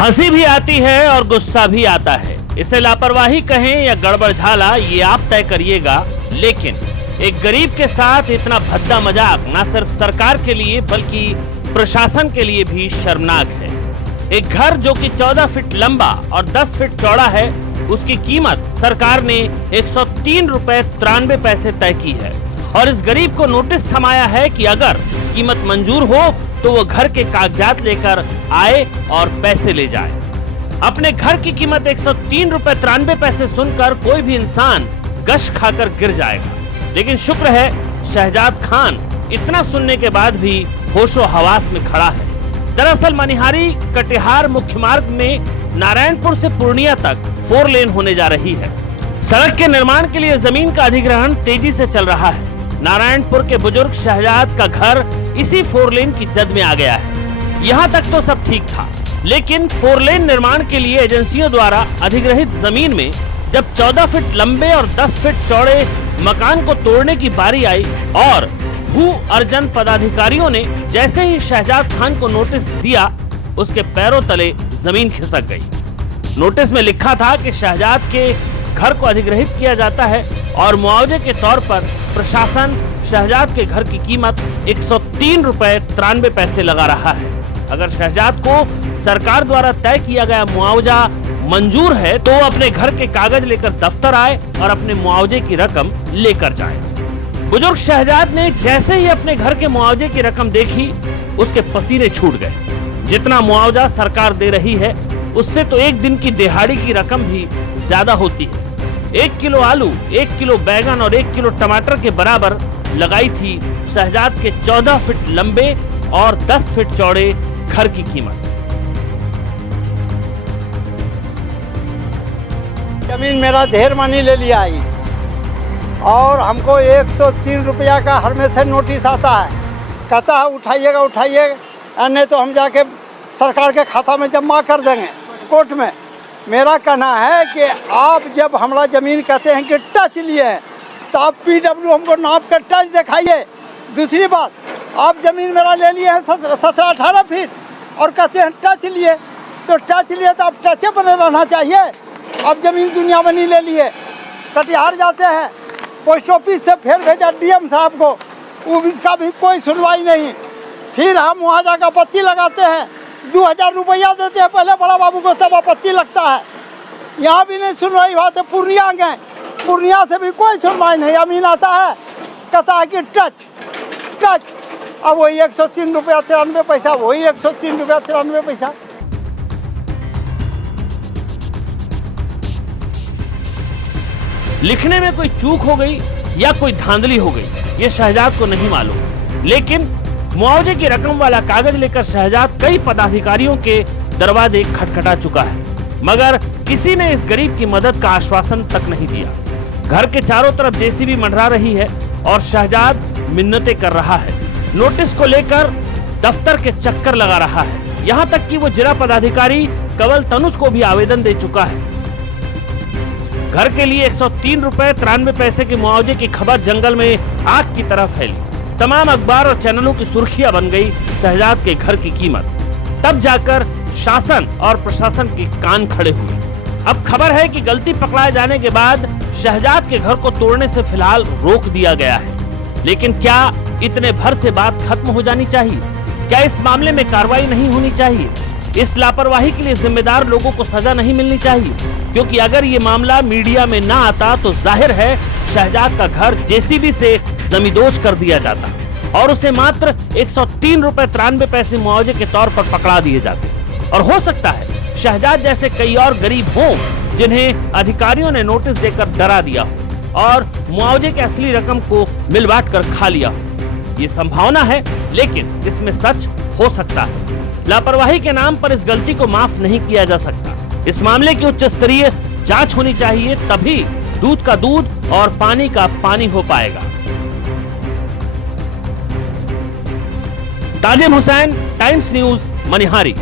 हंसी भी आती है और गुस्सा भी आता है। इसे लापरवाही कहें या गड़बड़झाला, ये आप तय करिएगा। लेकिन एक गरीब के साथ इतना भद्दा मजाक न सिर्फ सरकार के लिए बल्कि प्रशासन के लिए भी शर्मनाक है। एक घर जो कि 14 फीट लंबा और 10 फीट चौड़ा है, उसकी कीमत सरकार ने 103 रुपए 93 पैसे तय की है और इस गरीब को नोटिस थमाया है कि अगर कीमत मंजूर हो तो वो घर के कागजात लेकर आए और पैसे ले जाए। अपने घर की कीमत 103 रुपए 93 पैसे सुनकर कोई भी इंसान गश खाकर गिर जाएगा, लेकिन शुक्र है शहजाद खान इतना सुनने के बाद भी होशो हवास में खड़ा है। दरअसल मनिहारी कटिहार मुख्य मार्ग में नारायणपुर से पूर्णिया तक 4 लेन होने जा रही है। सड़क के निर्माण के लिए जमीन का अधिग्रहण तेजी से चल रहा है। नारायणपुर के बुजुर्ग शहजाद का घर इसी 4 लेन की जद में आ गया है। यहाँ तक तो सब ठीक था, लेकिन 4 लेन निर्माण के लिए एजेंसियों द्वारा अधिग्रहित जमीन में जब 14 फीट लंबे और 10 फीट चौड़े मकान को तोड़ने की बारी आई और भू अर्जन पदाधिकारियों ने जैसे ही शहजाद खान को नोटिस दिया, उसके पैरों तले जमीन खिसक गई। नोटिस में लिखा था कि शहजाद के घर को अधिग्रहित किया जाता है और मुआवजे के तौर पर प्रशासन शहजाद के घर की कीमत 103 रुपए 93 पैसे लगा रहा है। अगर शहजाद को सरकार द्वारा तय किया गया मुआवजा मंजूर है तो वो अपने घर के कागज लेकर दफ्तर आए और अपने मुआवजे की रकम लेकर जाए। बुजुर्ग शहजाद ने जैसे ही अपने घर के मुआवजे की रकम देखी, उसके पसीने छूट गए। जितना मुआवजा सरकार दे रही है उससे तो एक दिन की दिहाड़ी की रकम भी ज्यादा होती है। 1 किलो आलू, 1 किलो बैगन और 1 किलो टमाटर के बराबर लगाई थी शहजाद के 14 फीट लंबे और 10 फीट चौड़े घर की कीमत। जमीन मेरा ढेर मानी ले लिया आई और हमको 103 रुपया का हर में से नोटिस आता है। कहता है उठाइएगा उठाइएगा, नहीं तो हम जाके सरकार के खाता में जमा कर देंगे कोर्ट में। मेरा कहना है कि आप जब हमारा ज़मीन कहते हैं कि टच लिए हैं तो आप PW हमको नाप कर टच दिखाइए। दूसरी बात, आप ज़मीन मेरा ले लिए हैं 17-18 फीट और कहते हैं टच लिए, तो टच लिए तो आप टचे बने रहना चाहिए। अब ज़मीन दुनिया में नहीं ले लिए, कटिहार जाते हैं पोस्ट ऑफिस से फिर भेजा DM साहब को, उसका भी कोई सुनवाई नहीं। फिर हम वहाँ जाकर आपत्ति लगाते हैं, 2000 रुपया देते हैं पहले बड़ा बाबू को, तब आपत्ति लगता है। यहाँ भी नहीं सुनवाई हुआ तो पूर्णिया गए, पूर्णिया से भी कोई सुनवाई नहीं। अमीन आता है कहता है कि टच टच, अब वही 103 रुपया 93 पैसा, वही 103 रुपया 93 पैसा। लिखने में कोई चूक हो गई या कोई धांधली हो गई, ये शहजाद को नहीं मालूम, लेकिन मुआवजे की रकम वाला कागज लेकर शहजाद कई पदाधिकारियों के दरवाजे खटखटा चुका है, मगर किसी ने इस गरीब की मदद का आश्वासन तक नहीं दिया। घर के चारों तरफ JCB मंडरा रही है और शहजाद मिन्नतें कर रहा है। नोटिस को लेकर दफ्तर के चक्कर लगा रहा है, यहाँ तक कि वो जिला पदाधिकारी कंवल तनुज को भी आवेदन दे चुका है। घर के लिए 103 रुपए 93 पैसे के मुआवजे की खबर जंगल में आग की तरह फैली। तमाम अखबार और चैनलों की सुर्खियां बन गई शहजाद के घर की कीमत। तब जाकर शासन और प्रशासन के कान खड़े हुए। अब खबर है कि गलती पकड़ाए जाने के बाद शहजाद के घर को तोड़ने से फिलहाल रोक दिया गया है, लेकिन क्या इतने भर से बात खत्म हो जानी चाहिए? क्या इस मामले में कार्रवाई नहीं होनी चाहिए? इस लापरवाही के लिए जिम्मेदार लोगों को सजा नहीं मिलनी चाहिए? क्योंकि अगर ये मामला मीडिया में ना आता तो जाहिर है शहजाद का घर JCB से जमींदोज कर दिया जाता और उसे मात्र 103 रुपए 93 पैसे मुआवजे के तौर पर पकड़ा दिए जाते। और हो सकता है शहजाद जैसे कई और गरीब हों जिन्हें अधिकारियों ने नोटिस देकर डरा दिया हो और मुआवजे की असली रकम को मिल बांट कर खा लिया हो। ये संभावना है, लेकिन इसमें सच हो सकता है। लापरवाही के नाम पर इस गलती को माफ नहीं किया जा सकता। इस मामले की उच्च स्तरीय जांच होनी चाहिए, तभी दूध का दूध और पानी का पानी हो पाएगा। Tajim Hussain, times news, Manihari.